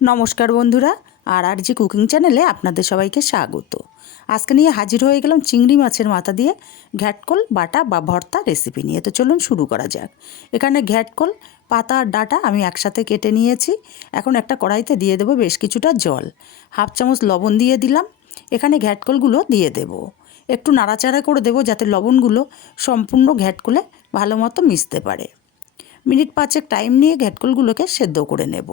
নমস্কার বন্ধুরা, আর আর জি কুকিং চ্যানেলে আপনাদের সবাইকে স্বাগত। আজকে নিয়ে হাজির হয়ে গেলাম চিংড়ি মাছের মাথা দিয়ে ঘ্যাটকল, বাটা বা ভর্তা রেসিপি নিয়ে। তো চলুন শুরু করা যাক। এখানে ঘ্যাটকল, পাতা আর ডাটা আমি একসাথে কেটে নিয়েছি। এখন একটা কড়াইতে দিয়ে দেবো বেশ কিছুটা জল। হাফ চামচ লবণ দিয়ে দিলাম। এখানে ঘ্যাটকলগুলো দিয়ে দেবো। একটু নাড়াচাড়া করে দেবো যাতে লবণগুলো সম্পূর্ণ ঘ্যাটকলে ভালো মতো মিশতে পারে। মিনিট পাঁচেক টাইম নিয়ে ঘ্যাটকলগুলোকে সেদ্ধ করে নেব।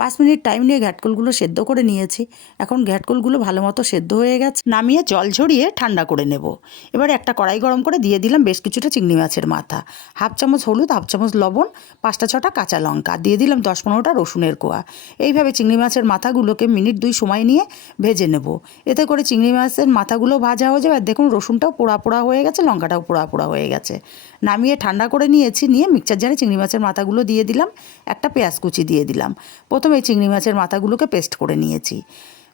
পাঁচ মিনিট টাইম নিয়ে ঘ্যাটকলগুলো সেদ্ধ করে নিয়েছি। এখন ঘ্যাটকলগুলো ভালো মতো সেদ্ধ হয়ে গেছে। নামিয়ে জল ঝরিয়ে ঠান্ডা করে নেব। এবার একটা কড়াই গরম করে দিয়ে দিলাম বেশ কিছুটা চিংড়ি মাছের মাথা। হাফ চামচ হলুদ, হাফ চামচ লবণ, পাঁচটা ছটা কাঁচা লঙ্কা। দিয়ে দিলাম দশ পনেরোটা রসুনের কোয়া। এইভাবে চিংড়ি মাছের মাথাগুলোকে মিনিট দুই সময় নিয়ে ভেজে নেব। এতে করে চিংড়ি মাছের মাথাগুলো ভাজা হয়ে যাবে। আর দেখুন রসুনটাও পোড়া পোড়া হয়ে গেছে, লঙ্কাটাও পোড়া পোড়া হয়ে গেছে। নামিয়ে ঠান্ডা করে নিয়েছি, নিয়ে মিক্সার জারে চিংড়ি মাছের মাথাগুলো দিয়ে দিলাম। একটা পেঁয়াজ কুচি দিয়ে দিলাম। প্রথমে এই চিংড়ি মাছের মাথাগুলোকে পেস্ট করে নিয়েছি।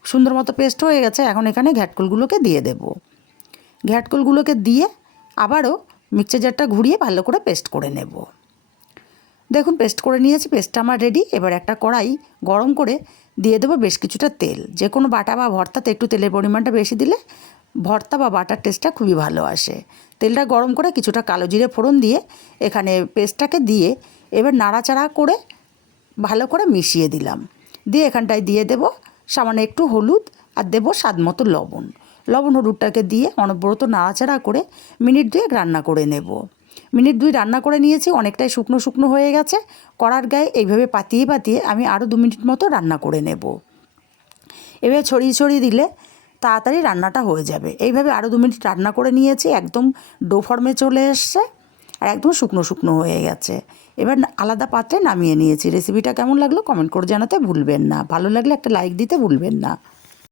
সুন্দর মতো পেস্ট হয়ে গেছে, এখন এখানে ঘ্যাটকলগুলোকে দিয়ে দেব। ঘ্যাটকলগুলোকে দিয়ে আবারও মিক্সার জারটা ঘুরিয়ে ভালো করে পেস্ট করে নেব। দেখুন, পেস্ট করে নিয়েছি পেস্টটা আমার রেডি। এবার একটা কড়াই গরম করে দিয়ে দেবো বেশ কিছুটা তেল। যে কোনো বাটা বা ভর্তাতে একটু তেলের পরিমাণটা বেশি দিলে ভর্তা বা বাটার টেস্টটা খুবই ভালো আসে। তেলটা গরম করে কিছুটা কালো জিরে ফোড়ন দিয়ে এখানে পেস্টটাকে দিয়ে এবার নাড়াচাড়া করে ভালো করে মিশিয়ে দিলাম। দিয়ে এখানটায় দিয়ে দেব সামান্য একটু হলুদ আর দেবো স্বাদ মতো লবণ। লবণ হলুদটাকে দিয়ে অনবরত নাড়াচাড়া করে মিনিট দুয়েক রান্না করে নেব। মিনিট দুই রান্না করে নিয়েছি, অনেকটাই শুকনো শুকনো হয়ে গেছে। কড়ার গায়ে এইভাবে পাতিয়ে পাতিয়ে আমি আরও দু মিনিট মতো রান্না করে নেব। এভাবে ছড়িয়ে ছড়িয়ে দিলে তাড়াতাড়ি রান্নাটা হয়ে যাবে। এইভাবে আরও দু মিনিট রান্না করে নিয়েছি, একদম ডো ফর্মে চলে এসছে। আর একদম শুকনো শুকনো হয়ে গেছে। এবার আলাদা পাত্রে নামিয়ে নিয়েছি। রেসিপিটা কেমন লাগল কমেন্ট করে জানাতে ভুলবেন না। ভালো লাগলে একটা লাইক দিতে ভুলবেন না।